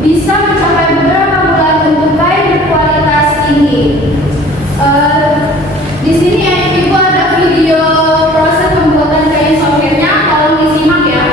bisa mencapai beberapa bulan untuk kain berkualitas tinggi. Di sini Ibu ada video proses pembuatan kain songketnya, tolong disimak ya.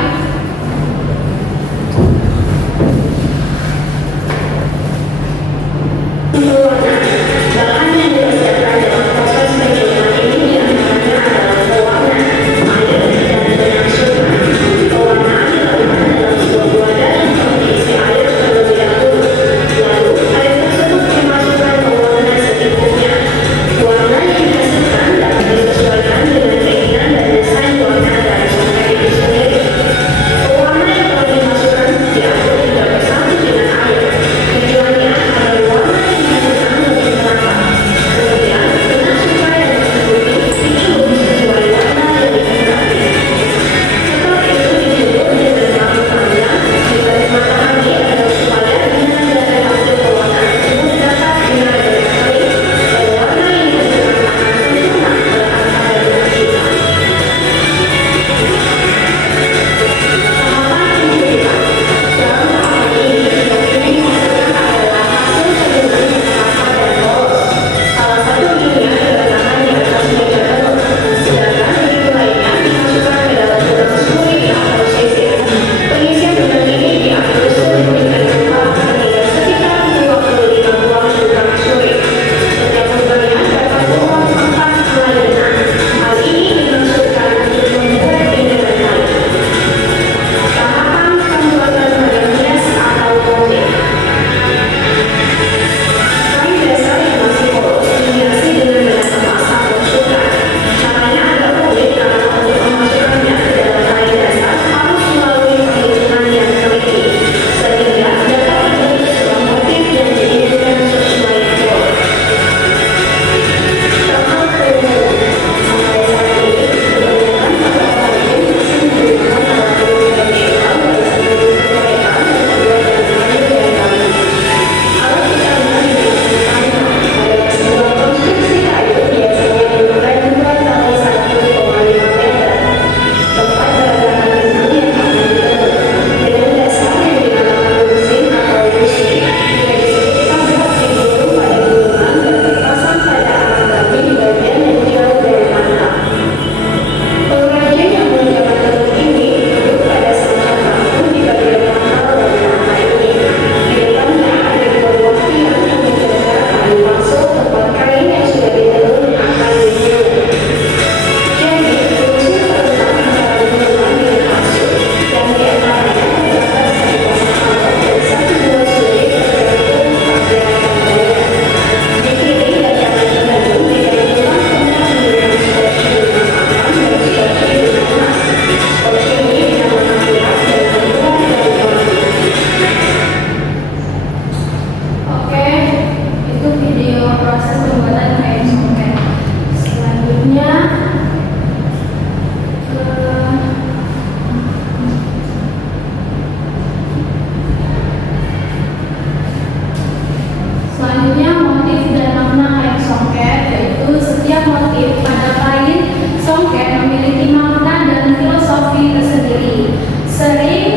Selanjutnya motif dan makna kain songket, yaitu setiap motif pada kain songket memiliki makna dan filosofi tersendiri. Sering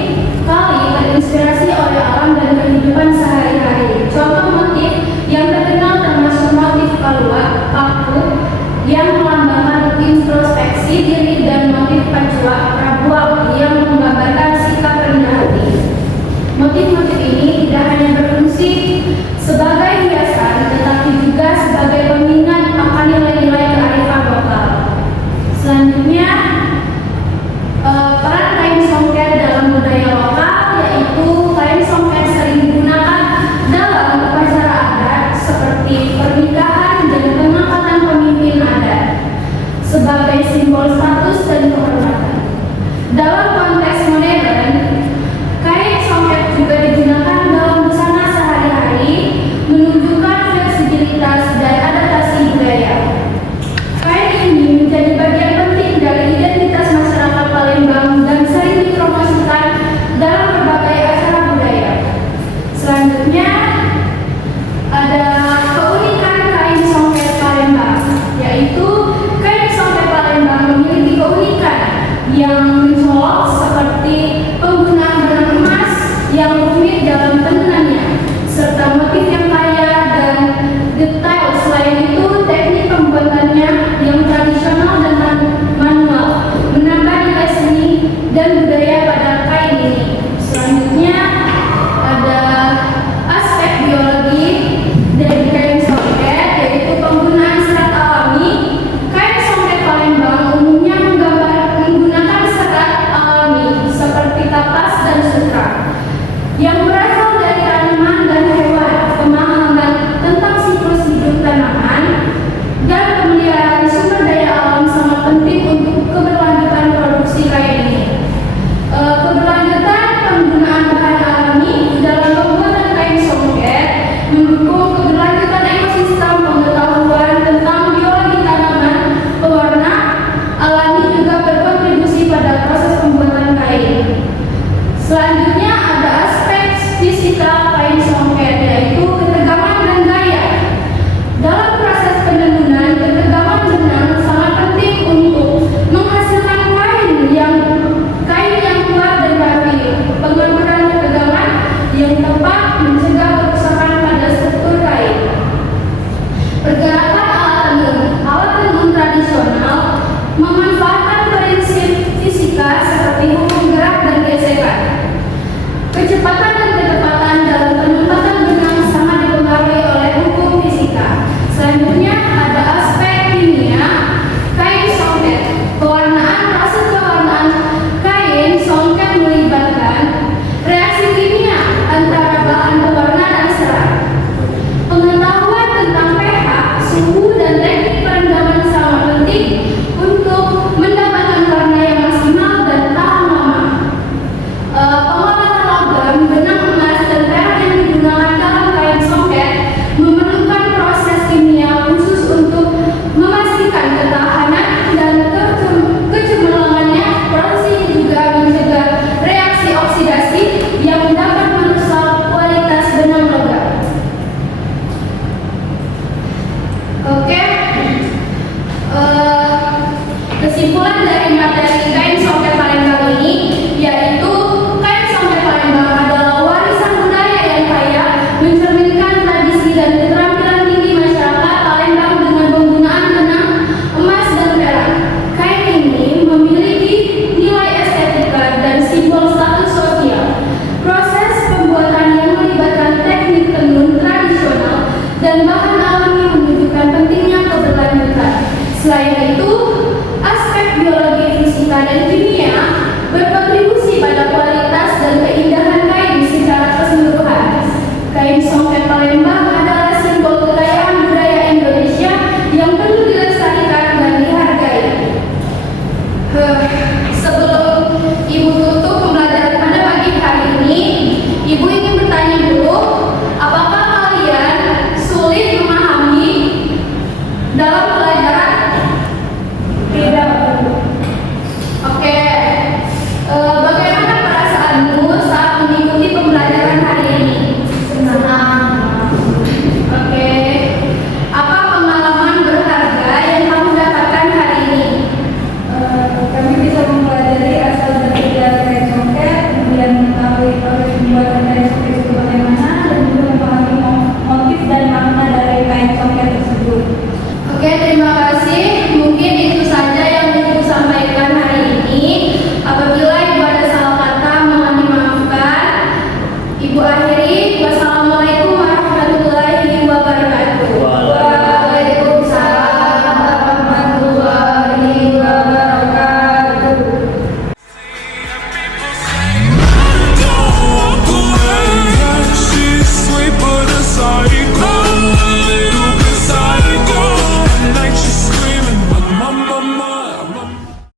kali terinspirasi oleh alam dan kehidupan sehari-hari. Contoh motif yang terkenal termasuk motif kalua, paku yang melambangkan introspeksi diri, dan motif pacua, rabuak yang menggambarkan sikap rendah hati. Motif-motif ini tidak hanya berfungsi sebagai hiasan, tetapi juga sebagai pengingat akan nilai-nilai kearifan lokal. Selanjutnya, peran kain songket dalam budaya lokal, yaitu kain songket sering digunakan dalam upacara adat seperti pernikahan dan pengangkatan pemimpin adat sebagai simbol status dan kehormatan. Dalam konteks modern, kain songket juga digunakan dalam busana sehari-hari, menunjukkan fleksibilitas dan adaptasi budaya. Kain ini menjadi bagian penting dari identitas masyarakat Palembang dan sering dipromosikan dalam berbagai acara budaya. Selanjutnya, ada keunikan kain songket Palembang, yaitu kain songket Palembang memiliki keunikan yang mencolok seperti penggunaan benang emas yang rumit dalam tenun Kecepatan dan ketepatan dalam penempatan benang sangat dipengaruhi oleh hukum fisika. Selanjutnya ada aspek kimia kain songket. Pewarnaan proses pewarnaan kain songket melibatkan reaksi kimia antara bahan pewarna dan serat. Pengetahuan tentang pH, suhu, dan teknik perendaman sangat penting untuk mendapatkan warna yang maksimal dan tahan lama. Pengolahan logam, benang emas, dan perak yang digunakan dalam kain songket memerlukan proses kimia khusus untuk memastikan ketahanan dan kecemerlangannya. Proses ini juga mencegah reaksi oksidasi yang dapat merusak kualitas benang logam. Oke, kesimpulan dari materi kain songket Palembang ini yaitu kain songket Palembang adalah warisan budaya yang kaya, mencerminkan tradisi dan keterampilan tinggi masyarakat Palembang dengan penggunaan benang emas dan perak. Kain ini memiliki nilai estetika dan simbol status sosial. Proses pembuatan yang melibatkan teknik tenun tradisional dan bahan alami menunjukkan pentingnya keberlanjutan. Selain itu, aspek biologi, fisika, dan kimia berkontribusi pada kualitas dan keindahan kain secara keseluruhan. Kain songket Palembang adalah simbol kekayaan budaya Indonesia yang perlu dilestarikan dan dihargai. Sebelum Ibu tutup pembelajaran pada pagi hari ini, Ibu ingin bertanya dulu, apakah kalian sulit memahami dalam pelajaran? Tidak. Oke. Bagaimana perasaanmu saat mengikuti pembelajaran hari ini? Senang. Oke. Apa pengalaman berharga yang kamu dapatkan hari ini? Kami bisa mempelajari asal dan usul kain songket, kemudian mengetahui proses pembuatan kain songket itu bagaimana, dan juga memahami motif dan makna dari kain songket tersebut. Oke, terima kasih. Mungkin itu saja yang Ibu sampaikan hari ini. Apabila Ibu ada salah kata, mohon dimaafkan. Ibu akhiri.